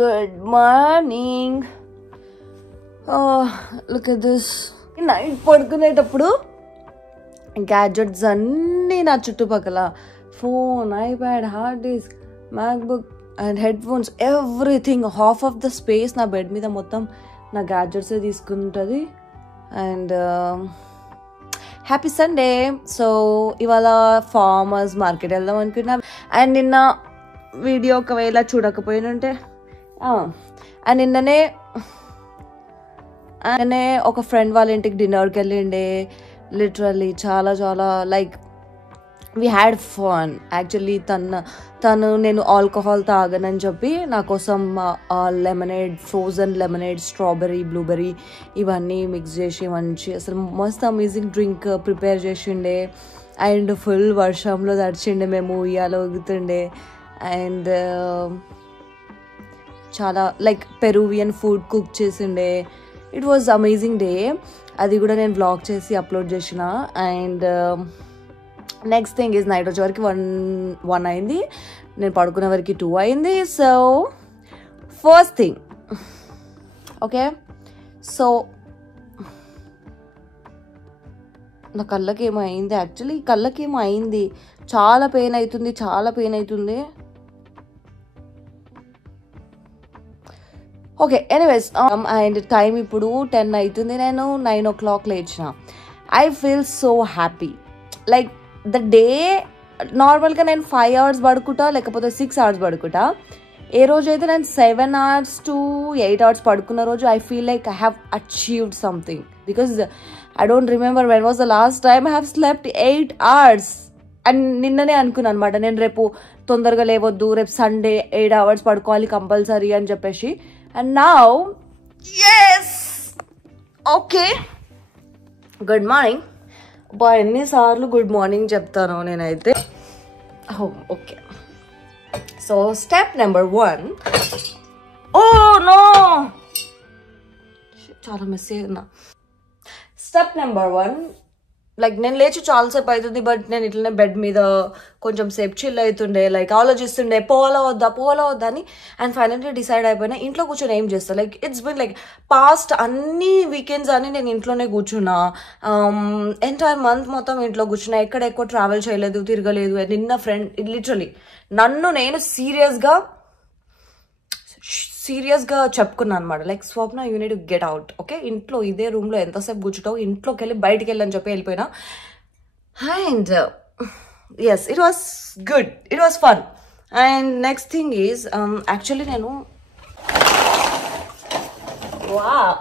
Good morning. Oh, look at this. Night పడుకునేటప్పుడు gadgets అన్నీ నా చుట్టుపక్కల, phone, iPad, hard disk, MacBook and head phones, everything. Half of the space నా bed మీద మొత్తం నా గ్యాడ్జెట్సే తీసుకుంటుంది. And happy Sunday. సో ఇవాళ ఫార్మర్స్ మార్కెట్ వెళ్దాం అనుకున్నా. అండ్ నిన్న వీడియో ఒకవేళ చూడకపోయినంటే అండ్ నిన్ననే ఒక ఫ్రెండ్ వాళ్ళ ఇంటికి డిన్నర్కి వెళ్ళిండే. లిటరల్లీ చాలా చాలా like we had fun. Actually తను నేను ఆల్కహాల్ తాగనని చెప్పి నా కోసం lemonade, frozen lemonade, strawberry, blueberry ఇవన్నీ మిక్స్ చేసి మంచి అసలు మస్త్ అమేజింగ్ డ్రింక్ ప్రిపేర్ చేసిండే. అండ్ ఫుల్ వర్షంలో తడిచిండే, మేము ఉయ్యాలో ఊగుతుండే. అండ్ చాలా లైక్ పెరూవియన్ ఫుడ్ కుక్ చేసిండే. It was amazing day. అది కూడా నేను వ్లాగ్ చేసి అప్లోడ్ చేసిన. And next thing is night వచ్చే వరకు 1 అయింది, నేను పడుకునే వరకు 2 అయింది. So first thing okay, so నా కళ్ళకి ఏమో అయింది. యాక్చువల్లీ కళ్ళకి ఏమో అయింది, చాలా పెయిన్ అవుతుంది, చాలా పెయిన్ అవుతుంది. ఓకే, ఎనీవేస్ అండ్ టైం ఇప్పుడు 10 అవుతుంది. నేను 9 o'clock లేచిన. I feel so happy. Like the day నార్మల్గా నేను 5 hours పడుకుంటా, లేకపోతే 6 hours పడుకుంటా. ఏ రోజైతే నేను 7 hours to 8 hours పడుకున్న రోజు I feel like I have achieved something. Because I don't remember when was the last time I have slept 8 hours. And నిన్ననే అనుకున్నాను అనమాట, నేను రేపు తొందరగా లేవద్దు, రేపు సండే 8 hours పడుకోవాలి కంపల్సరీ అని చెప్పేసి. And now, yes, okay, good morning. బా ఎన్నిసార్లు గుడ్ మార్నింగ్ చెప్తాను నేనైతే. Okay, so step number 1. Oh no, చాలా మెస్సీ ఉన్నా. స్టెప్ నెంబర్ 1, లైక్ నేను లేచి చాలాసేపు అవుతుంది, బట్ నేను ఇట్లనే బెడ్ మీద కొంచెం సేపు చిల్ అవుతుండే, లైక్ ఆలోచిస్తుండే పోవాలా వద్దా అని. అండ్ ఫైనల్లీ డిసైడ్ అయిపోయినా ఇంట్లో కూర్చొని ఏం చేస్తా. Like it's been like past అన్ని వీకెండ్స్ అని నేను ఇంట్లోనే కూర్చున్నా. ఎంటైర్ మంత్ మొత్తం ఇంట్లో కూర్చున్నా, ఎక్కడ ఎక్కువ ట్రావెల్ చేయలేదు, తిరగలేదు. నిన్న ఫ్రెండ్ లిటరలీ నన్ను నేను సీరియస్గా చెప్పుకున్నాను అనమాట. Like Swapna, you need to get out. Okay, ఇంట్లో ఇదే రూమ్లో ఎంతసేపు కూర్చుంటావు, ఇంట్లోకి వెళ్ళి బయటికి వెళ్ళని చెప్పి వెళ్ళిపోయినా. And yes, it was good, it was fun. And next thing is actually నేను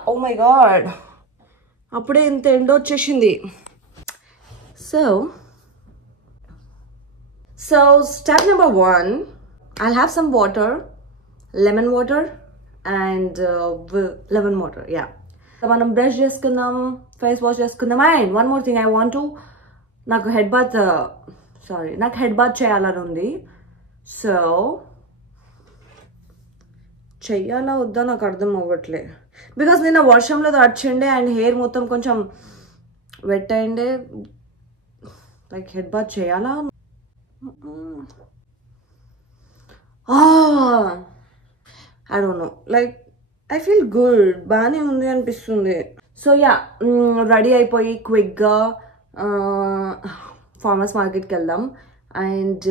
ఓ మై గాడ్ అప్పుడే ఇంత ఎండ వచ్చేసింది. So step number 1, I'll have some water, lemon water and lemon water, yeah. So మనం బ్రష్ చేసుకుందాం, face wash చేసుకుందాం. And one more thing, I want to నాకు head bath చేయాలని ఉంది. సో చెయ్యాలా వద్దా నాకు అర్థం అవ్వట్లే. బికాస్ నిన్న వర్షంలో తడిచిండే అండ్ హెయిర్ మొత్తం కొంచెం వెట్ అయిండే. లైక్ హెడ్ బాత్ చేయాలా? I don't know, like I feel good, బాగానే ఉంది అనిపిస్తుంది. సో యా, రెడీ అయిపోయి క్విక్గా ఫార్మర్స్ మార్కెట్కి వెళ్దాం. And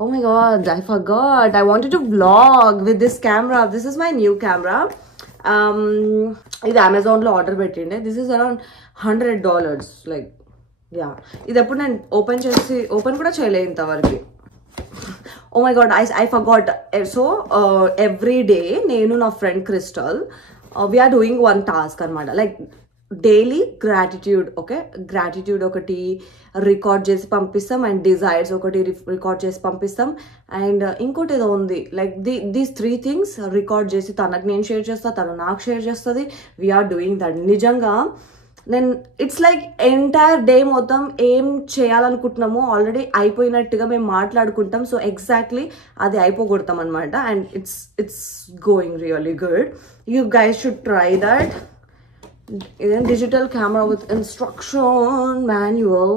oh my god, I forgot, I wanted to vlog with this camera. This is my new camera. ఇది అమెజాన్లో ఆర్డర్ పెట్టిండే. This is around $100. Like yeah, ఇది ఎప్పుడు నేను ఓపెన్ కూడా చేయలేదు ఇంతవరకు. Oh my god, I forgot. So every day నేను నా friend crystal we are doing one task అనమాట. Like daily gratitude. Okay, gratitude ఒకటి రికార్డ్ చేసి పంపిస్తాం, అండ్ డిజైర్స్ ఒకటి రికార్డ్ చేసి పంపిస్తాం, అండ్ ఇంకోటి ఏదో ఉంది. లైక్ దీస్ 3 things రికార్డ్ చేసి తనకు నేను షేర్ చేస్తా, తను నాకు షేర్ చేస్తుంది. We are doing that. నిజంగా నేను ఇట్స్ లైక్ ఎంటైర్ డే మొత్తం ఏం చేయాలనుకుంటున్నామో ఆల్రెడీ అయిపోయినట్టుగా మేము మాట్లాడుకుంటాం. సో ఎగ్జాక్ట్లీ అది అయిపోగొడతాం అనమాట. And it's going really good. You guys should try that. ఇదేం digital camera with instruction manual.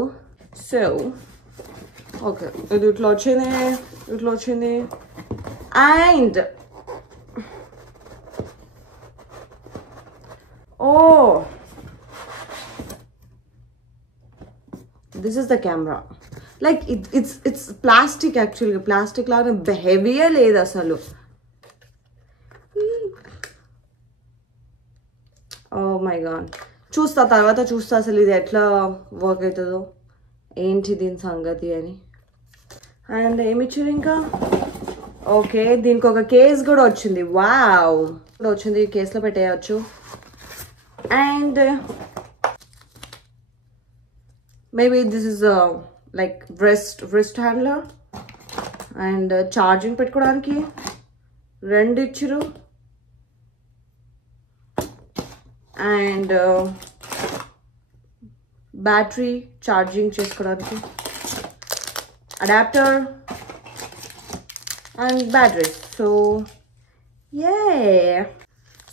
So okay, ఇది ఇట్లా వచ్చింది. And Oh, this is the camera. Like it's plastic actually. Plastic la heavier లేదు అసలు. Oh my god. చూస్తా తర్వాత చూస్తా అసలు ఇది ఎట్లా వర్క్ అవుతుందో ఏంటి దీని సంగతి అని. అండ్ ఏమి ఇచ్చారు ఇంకా? ఓకే, దీనికి ఒక కేస్ కూడా వచ్చింది. వావ్, కూడా వచ్చింది, కేసులో పెట్టేయచ్చు. And maybe this is like wrist handler. And charging పెట్టుకోవడానికి 2 ఇచ్చిరు. అండ్ బ్యాటరీ ఛార్జింగ్ చేసుకోవడానికి adapter and battery. So yeah,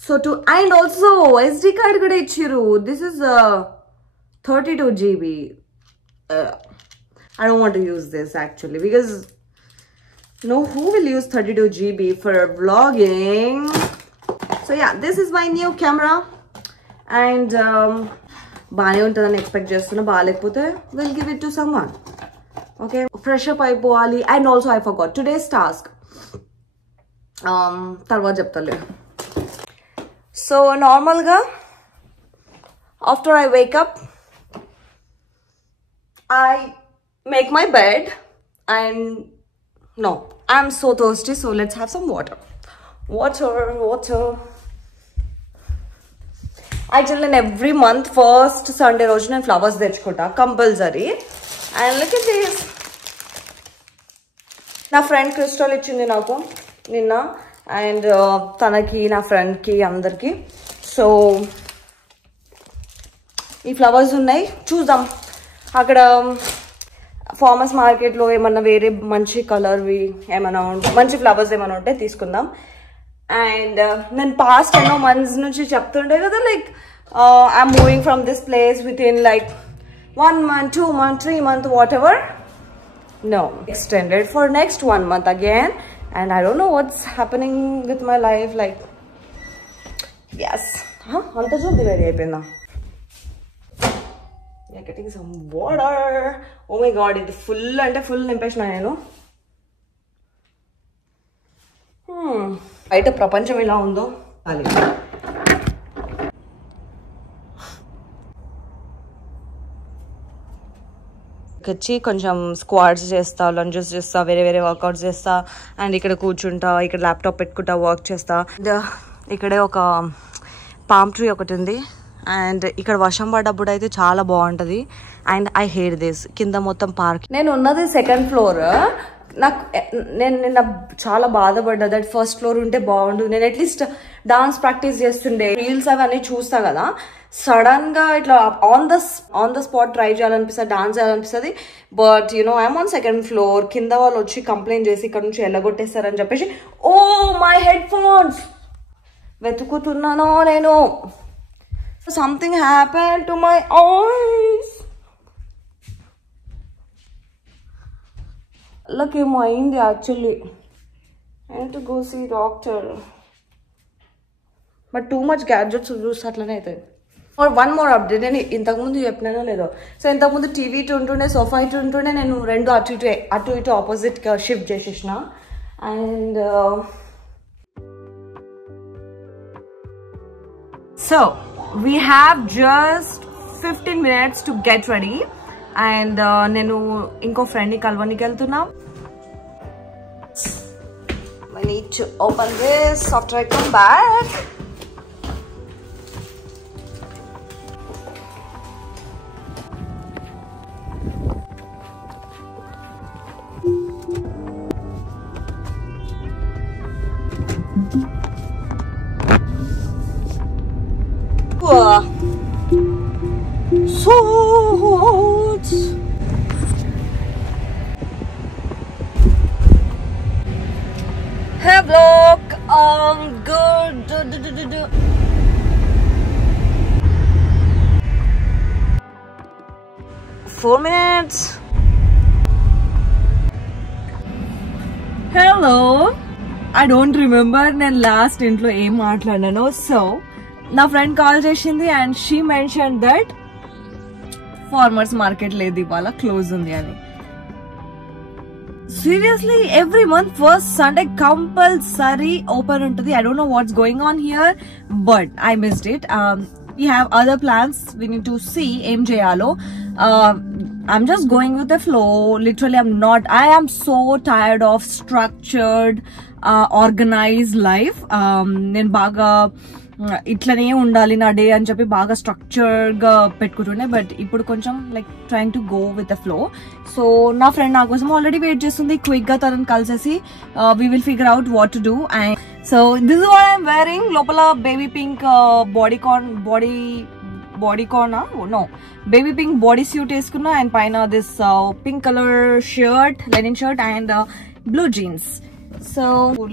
so to and also SD card kuda ichiru. This is 32 GB. I don't want to use this actually because who will use 32 GB for vlogging? So yeah, this is my new camera and baane untadani expect chestunna. Baalekapothe we'll give it to someone. Okay, fresh up అయిపోవాలి. And also I forgot today's task. తర్వాత చెప్తాలే. So normal గా after I wake up I make my bed and no, I'm so thirsty, so let's have some water. Actually every month first Sunday రోజు నేను flowers తెచ్చుకుంటా compulsory. And look at this. నా friend crystal ఇచ్చింది నాకు నిన్న. And తనకి, నా ఫ్రెండ్కి, అందరికి. సో ఈ ఫ్లవర్స్ ఉన్నాయి, చూద్దాం. అక్కడ ఫార్మర్స్ మార్కెట్లో ఏమన్నా వేరే మంచి కలర్వి ఏమైనా మంచి ఫ్లవర్స్ ఏమైనా ఉంటే తీసుకుందాం. అండ్ నేను పాస్ట్ ఎన్నో మంత్స్ నుంచి చెప్తుండే కదా, like I'm moving from this place with in like 1 month, 2 month, 3 month, whatever. No, extended for next 1 month again. And I don't know what's happening with my life. Like, yes. Anta jaldi ready ayipinda. Yeah, getting some water. Oh my god, it full ante full nimpeshna nenu. Aita prapancham ela undo ali. వచ్చి కొంచెం squads చేస్తా, lunges చేస్తా, వేరే వేరే workouts చేస్తా. And ఇక్కడ కూర్చుంటా, ఇక్కడ ల్యాప్టాప్ పెట్టుకుంటా, వర్క్ చేస్తా. ఇక్కడే ఒక పామ్ ట్రీ ఒకటి ఉంది. అండ్ ఇక్కడ వర్షం పడ్డప్పుడు అయితే చాలా బాగుంటుంది. అండ్ ఐ హేట్ దిస్, కింద మొత్తం పార్క్. నేను ఉన్నది 2nd floor. నేను నిన్న చాలా బాధపడ్డా, దట్ ఫస్ట్ ఫ్లోర్ ఉంటే బాగుండు. నేను అట్లీస్ట్ డాన్స్ ప్రాక్టీస్ చేస్తుండే, రీల్స్ అవన్నీ చూస్తా కదా. సడన్ గా ఇట్లా ఆన్ ద స్పాట్ ట్రై చేయాలనిపిస్తుంది, డాన్స్ చేయాలనిపిస్తుంది. But I'm on 2nd floor. కింద వాళ్ళు వచ్చి కంప్లైంట్ చేసి ఇక్కడ నుంచి వెళ్ళగొట్టేస్తారని చెప్పేసి, ఓ మై హెడ్ ఫోన్స్ వెతుకుతున్నాను నేను. Something happen to my eyes. ఏమో అయింది actually. I have to go see doctor. But too much gadgets చూస్తే అట్లనే అవుతుంది. ఫర్ 1 more update, నేను ఇంతకుముందు చెప్పినానో లేదో. సో ఇంతకుముందు టీవీ ఇటు ఉంటుండే, సోఫా ఇటు ఉంటుండే. నేను 2 అటు ఇటు ఆపోజిట్గా షిఫ్ట్ చేసేసిన. And so we have just 15 minutes to get ready. And నేను ఇంకో ఫ్రెండ్ని కలవడానికి వెళ్తున్నా. I need to open this after I come back. So hot. Hey vlog, good. 4 minutes. Hello. I don't remember నేను లాస్ట్ ఇంట్లో ఏం మాట్లాడానో. So నా friend call చేసింది and she mention that farmers market లేదు ఇవాళ క్లోజ్ ఉంది అని. Seriously, every month first Sunday compulsory open untadi. I don't know what's going on here, but I missed it. We have other plans. We need to see MJalo. I'm just going with the flow. Literally, I am so tired of structured, organized life. Nen baga ఇట్లనే ఉండాలి నా day అని చెప్పి బాగా structured గా పెట్టుకుంటుండే. But ఇప్పుడు కొంచెం like trying to go with the flow. So నా ఫ్రెండ్ నా కోసం ఆల్రెడీ వెయిట్ చేస్తుంది. క్విక్ గా తనని కలిసేసి we will figure out what to do. And so this is what I'm wearing. లోపల baby pink baby pink body suit వేసుకున్నా and పైన this pink colour shirt, linen shirt and blue jeans. So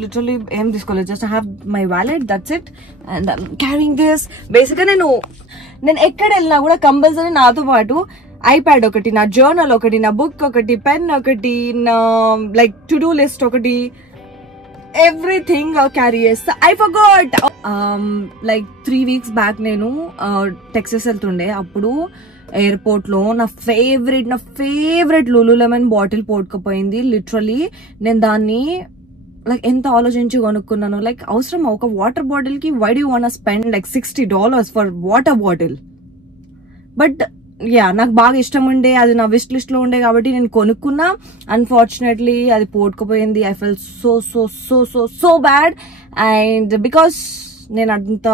literally aim this college, just I have my wallet, that's it, and I'm carrying this. Basically నేను ఎక్కడ వెళ్ళినా కూడా compulsory నాతో పాటు iPad ఒకటి, నా జర్నల్ ఒకటి, నా బుక్ ఒకటి, పెన్ ఒకటి, నా లైక్ టు డూ లిస్ట్ ఒకటి, ఎవ్రీథింగ్ క్యారీ చేస్తా. I forgot like 3 weeks back నేను టెక్సస్ వెళ్తుండే. అప్పుడు ఎయిర్పోర్ట్ లో నా ఫేవరెట్ లూలులెమన్ బాటిల్ పోటుకుపోయింది. లిటరలీ నేను దాన్ని లైక్ ఎంత ఆలోచించి కొనుక్కున్నాను. లైక్ అవసరం ఒక వాటర్ బాటిల్ కి why do want spend like $60 for water bottle? But yeah నాకు బాగా ఇష్టం ఉండే, అది నా విష్ లిస్ట్ లో ఉండే కాబట్టి నేను కొనుక్కున్నా. అన్ఫార్చునేట్లీ అది పోటుకుపోయింది. I fell so so so so so bad. And because నేను అంత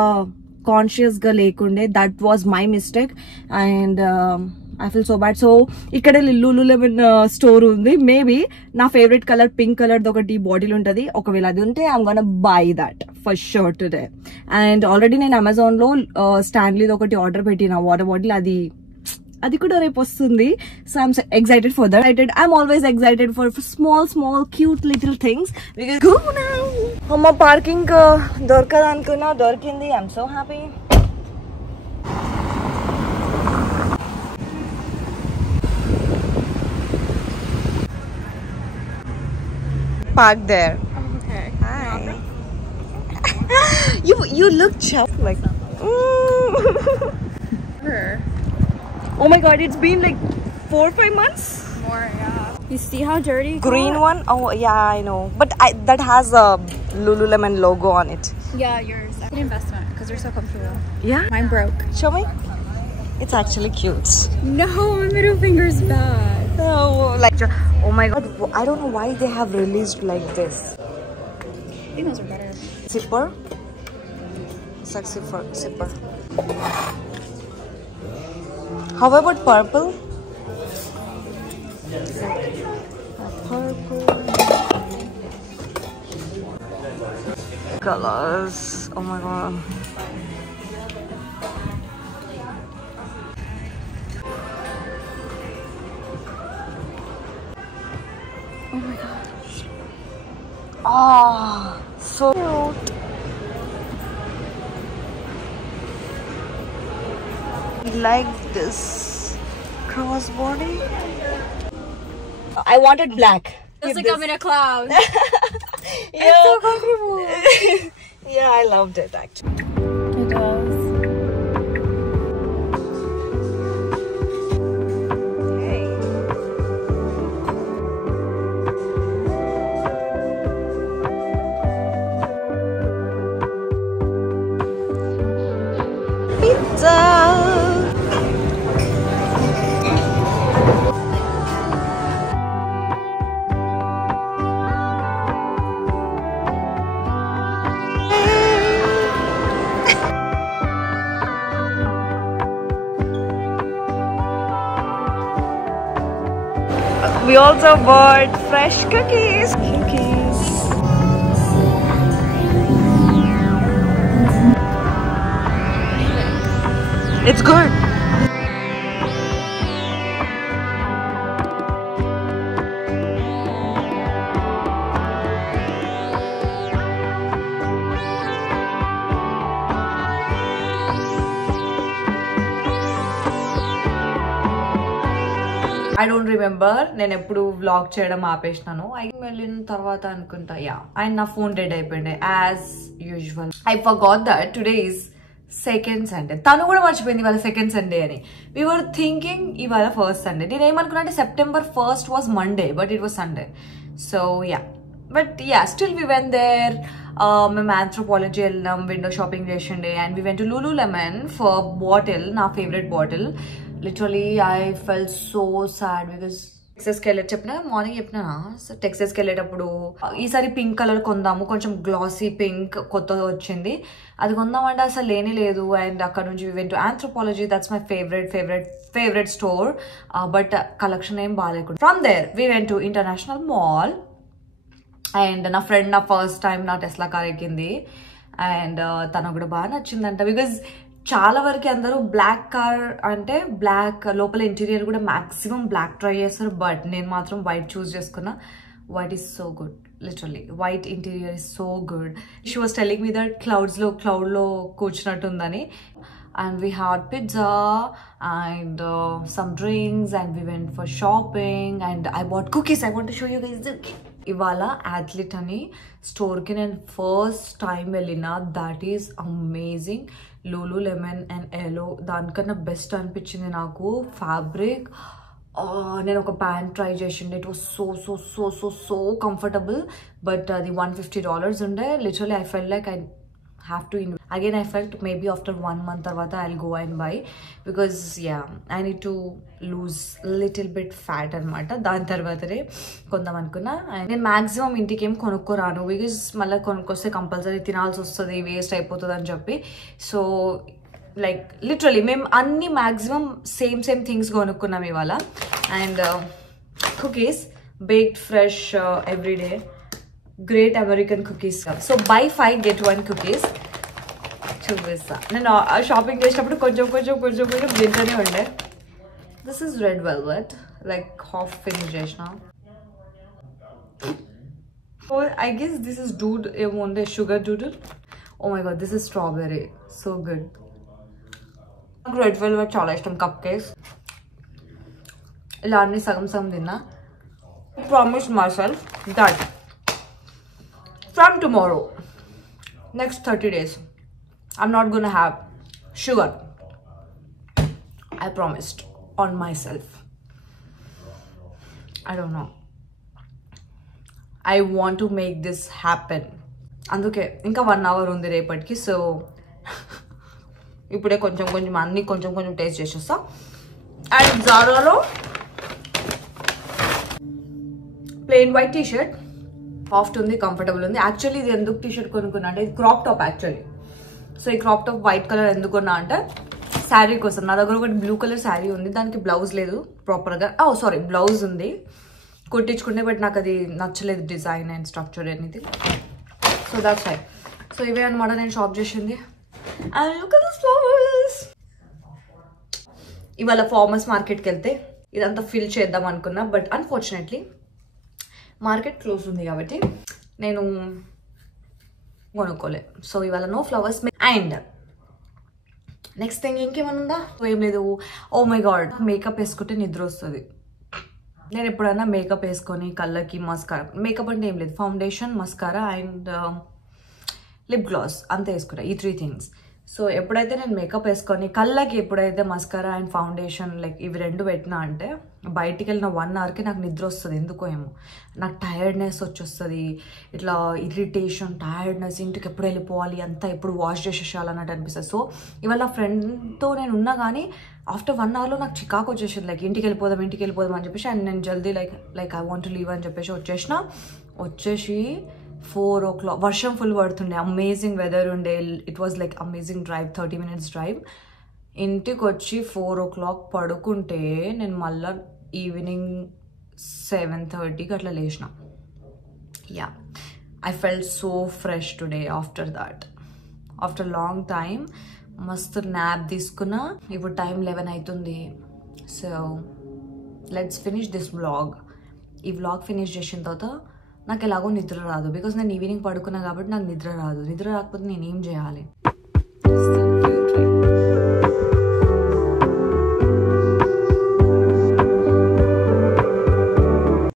కాన్షియస్ గా లేకుండే, that was my mistake. And I feel so bad. So ikkade Lululemon store undi. Maybe na favorite color pink color dokati bottle untadi. Okavela adi unte I'm gonna buy that for sure today. And already nenu Amazon lo Stanley dokati order pettina water bottle, adi kuda repu vastundi. So I'm so excited for that. I'm always excited for small cute little things. Because go now. Amma parking dorkada anukunna dorkindi. I'm so happy. Park there. Okay. Hi. You look chuffed like. Oh my god, it's been like 4 or 5 months. More, yeah. You see how dirty? Green one? Oh yeah, I know. But that has a Lululemon logo on it. Yeah, yours. An investment because they're so comfortable. Yeah. Mine broke. Show me. It's actually cute. No, my middle finger's bad. Oh, like, oh my god, I don't know why they have released like this. I think those are better. Zipper. Sexy for zipper. How about purple? Purple. Colors. Oh my god. Oh my god. Oh, so cute. Like this crossbody. I wanted black. It's like I'm in a cloud. Yeah. It's so comfortable. Yeah, I loved it actually. It does. Pizza. We also bought fresh cookies. It's good. I don't remember నేను ఎప్పుడు vlog చేయడం ఆపేసినాను. I వెళ్ళిన తర్వాత అనుకుంటా. Yeah, and నా phone dead అయిపోయింది as usual. I forgot that today is second Sunday. తను కూడా మర్చిపోయింది ఇవాళ సెకండ్ సండే అని. వీ వర్ థింకింగ్ ఇవాళ ఫస్ట్ సండే. నేను ఏమనుకున్నా అంటే September 1st was Monday but it was Sunday. So yeah, but yeah still we went there. మేము ఆంథ్రోపాలజీ వెళ్ళినాం, విండో షాపింగ్ చేసిండే, and we went to Lululemon for bottle, నా favourite bottle. Literally I fell so sad because టెక్సస్కి వెళ్ళి చెప్పినా morning చెప్పినా. So టెక్సస్కి వెళ్ళేటప్పుడు ఈసారి pink colour కొందాము, కొంచెం గ్లాసీ పింక్ కొత్తగా వచ్చింది, అది కొందామంటే అసలు లేనే లేదు. అండ్ అక్కడ నుంచి went to Anthropologie, that's my favourite store, but collection ఏం బాగాలేకుండా. From there we went to international mall. And నా ఫ్రెండ్ నా ఫస్ట్ టైం నా టెస్లా కార్ ఎక్కింది, అండ్ తనకు కూడా బాగా నచ్చిందంట. బికాజ్ చాలా వరకు అందరూ బ్లాక్ కార్ అంటే బ్లాక్ లోపల ఇంటీరియర్ కూడా మ్యాక్సిమం బ్లాక్ ట్రై చేస్తారు, బట్ నేను మాత్రం వైట్ చూస్ చేసుకున్నా. White is so good, literally white interior is so good. She was telling me that క్లౌడ్లో కూర్చున్నట్టు ఉందని. And we had pizza and some drinks, and we went for shopping, and I bought cookies. I want to show you guys the ivala athlete ani store ki nen first time velina. That is amazing. Lululemon and Elo danikana best anpichindi naku. Fabric నేను ఒక pant try చేసిండే, it was so comfortable, but అది $150 ఉండే. Literally I felt like I have to again. I felt maybe after 1 month tarvata I'll go and buy, because yeah, I need to lose little bit fat anamata. Dan tarvatare kondam anukunna. నేను maximum ఇంటికి ఏం కొనుక్కోరాను, because మళ్ళీ కొనుక్కొస్తే compulsory తినాల్సి వస్తుంది, waste అయిపోతుంది అని చెప్పి. So like literally మేము అన్ని మ్యాక్సిమం సేమ్ థింగ్స్ కొనుక్కున్నాం ఇవాళ. And cookies baked fresh every day, great American cookies. So buy 5 get 1 cookies. చూపిస్తా. నేను షాపింగ్ చేసినప్పుడు కొంచెం తింటూనే ఉండే. This is red velvet, like half finish చేసిన. I guess this is dude ఏముండే, sugar doodle. Oh my god, this is strawberry, so good. నాకు red velvet చాలా ఇష్టం. కప్ కేక్స్ ఇలా అన్ని సగం తిన్నా. I promised myself that from tomorrow, next 30 days, I'm not gonna have sugar. I promised on myself. I don't know. I want to make this happen. అందుకే ఇంకా 1 hour ఉంది రేపటికి. సో ఇప్పుడే కొంచెం అన్ని కొంచెం టేస్ట్ చేసేస్తా. అండ్ జారాలో plain white T shirt, soft ఉంది, కంఫర్టబుల్ ఉంది. యాక్చువల్లీ ఇది ఎందుకు టీ షర్ట్ కొనుక్కున్నా అంటే ఇది క్రాప్ టాప్ యాక్చువల్లీ. సో ఈ క్రాప్ టాప్ వైట్ కలర్ ఎందుకు కొన్నా అంటే శారీ కోసం. నా దగ్గర ఒకటి బ్లూ కలర్ శారీ ఉంది, దానికి బ్లౌజ్ లేదు ప్రాపర్గా. సారీ బ్లౌజ్ ఉంది కుట్టించుకుంటే, బట్ నాకు అది నచ్చలేదు డిజైన్ అండ్ స్ట్రక్చర్ అనేది. So that's why. సో ఇవే అనమాట నేను షాప్ చేసింది. And look at this flowers. ఇవాళ ఫార్మర్స్ మార్కెట్కి వెళ్తే ఇదంతా ఫిల్ చేద్దాం అనుకున్నా, బట్ అన్ఫార్చునేట్లీ మార్కెట్ క్లోజ్ ఉంది కాబట్టి నేను కొనుక్కోలే. సో ఇవాళ no flowers. And next thing ఇంకేమన్నా ఏం లేదు. ఓ మై గాడ్, మేకప్ వేసుకుంటే నిద్ర వస్తుంది. నేను ఎప్పుడైనా మేకప్ వేసుకొని కళ్ళకి మస్కారా, మేకప్ అంటే ఏం లేదు, foundation, mascara and lip gloss అంతే వేసుకుంటా, ఈ 3 things. సో ఎప్పుడైతే నేను మేకప్ వేసుకొని కళ్ళకి ఎప్పుడైతే మస్కారా అండ్ ఫౌండేషన్ లైక్ ఇవి 2 పెట్టినా అంటే బయటికి వెళ్ళిన 1 hourకి నాకు నిద్ర వస్తుంది. ఎందుకో ఏమో నాకు టైర్డ్నెస్ వచ్చేస్తుంది, ఇట్లా ఇరిటేషన్, టైర్డ్నెస్, ఇంటికి ఎప్పుడు వెళ్ళిపోవాలి, అంతా ఎప్పుడు వాష్ చేసేసాలన్నట్టు అనిపిస్తుంది. సో ఇవాళ ఫ్రెండ్తో నేను ఉన్నా కానీ ఆఫ్టర్ 1 hourలో నాకు చికాకు వచ్చేసింది, లైక్ ఇంటికి వెళ్ళిపోదాం అని చెప్పేసి. అండ్ నేను జల్దీ like I want to leave అని చెప్పేసి వచ్చేసి 4 o'clock వర్షం ఫుల్ పడుతుండే, అమేజింగ్ వెదర్ ఉండే. It was like amazing drive, 30 minutes drive. ఇంటికి వచ్చి 4 o'clock పడుకుంటే నేను మళ్ళీ ఈవినింగ్ 7:30కి అట్లా లేచిన. Yeah, I felt so fresh today after that. After long time మస్తు న్యాప్ తీసుకున్నా. ఇప్పుడు టైం 11 అవుతుంది. So let's finish this vlog. ఈ వ్లాగ్ ఫినిష్ చేసిన తర్వాత నాకు ఎలాగో నిద్ర రాదు, బికాస్ నేను ఈవినింగ్ పడుకున్నా కాబట్టి నాకు నిద్ర రాదు. నిద్ర రాకపోతే నేనేం చేయాలి?